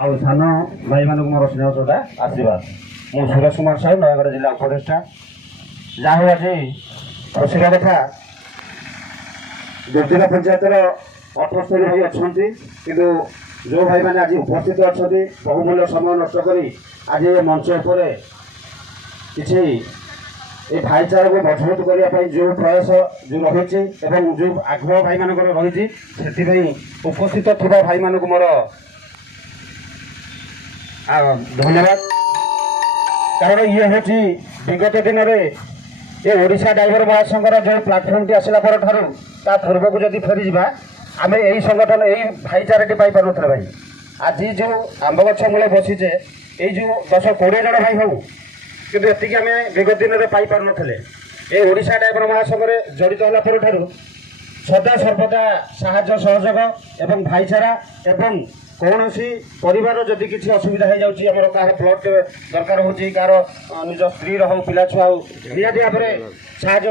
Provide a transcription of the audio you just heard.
ଆଉ ସାନ ଭାଇମାନଙ୍କୁ ମୋର ସ୍ନେହ ଶ୍ରଦ୍ଧା ଆଶୀର୍ବାଦ। ମୁଁ ସୁରେଶ କୁମାର ସାହୁ, ନୟାଗଡ଼ ଜିଲ୍ଲା ଉପଦେଷ୍ଟା। ଯାହା ହଉ ଆଜି ଖୁସିର କଥା, ଦୁର୍ଦିନ ପଞ୍ଚାୟତର 78 ଭାଇ ଅଛନ୍ତି, କିନ୍ତୁ ଯେଉଁ ଭାଇମାନେ ଆଜି ଉପସ୍ଥିତ ଅଛନ୍ତି ବହୁମୂଲ୍ୟ ସମୟ ନଷ୍ଟ କରି ଆଜି ଏ ମଞ୍ଚ ଉପରେ କିଛି ଏ ଭାଇଚାରାକୁ ମଜବୁତ କରିବା ପାଇଁ ଯେଉଁ ପ୍ରୟାସ ଯେଉଁ ରହିଛି ଏବଂ ଯେଉଁ ଆଗ୍ରହ ଭାଇମାନଙ୍କର ରହିଛି, ସେଥିପାଇଁ ଉପସ୍ଥିତ ଥିବା ଭାଇମାନଙ୍କୁ ମୋର ଧନ୍ୟବାଦ। କାରଣ ଇଏ ହେଉଛି ବିଗତ ଦିନରେ ଏ ଓଡ଼ିଶା ଡ୍ରାଇଭର ମହାସଂଘର ଯେଉଁ ପ୍ଲାଟଫର୍ମଟି ଆସିଲା ପରଠାରୁ ତା ପୂର୍ବକୁ ଯଦି ଫେରିଯିବା, ଆମେ ଏହି ସଂଗଠନ ଏହି ଭାଇଚାରାଟି ପାଇପାରୁନଥିଲେ ଭାଇ। ଆଜି ଯେଉଁ ଆମ୍ବ ଗଛ ମୂଳେ ବସିଛେ, ଏଇ ଯେଉଁ 10-20 ଜଣ ଭାଇ ହଉ, କିନ୍ତୁ ଏତିକି ଆମେ ବିଗତ ଦିନରେ ପାଇପାରୁନଥିଲେ। ଏ ଓଡ଼ିଶା ଡ୍ରାଇଭର ମହାସଂଘରେ ଜଡ଼ିତ ହେଲା ପରଠାରୁ ସଦା ସର୍ବଦା ସାହାଯ୍ୟ ସହଯୋଗ ଏବଂ ଭାଇଚାରା, ଏବଂ କୌଣସି ପରିବାର ଯଦି କିଛି ଅସୁବିଧା ହେଇଯାଉଛି, ଆମର କାହାର ବ୍ଲଡ୍ ଦରକାର ହେଉଛି, କାହାର ନିଜ ସ୍ତ୍ରୀର ହଉ, ପିଲା ଛୁଆ ହଉ, ନିହାତି ଭାବରେ ସାହାଯ୍ୟ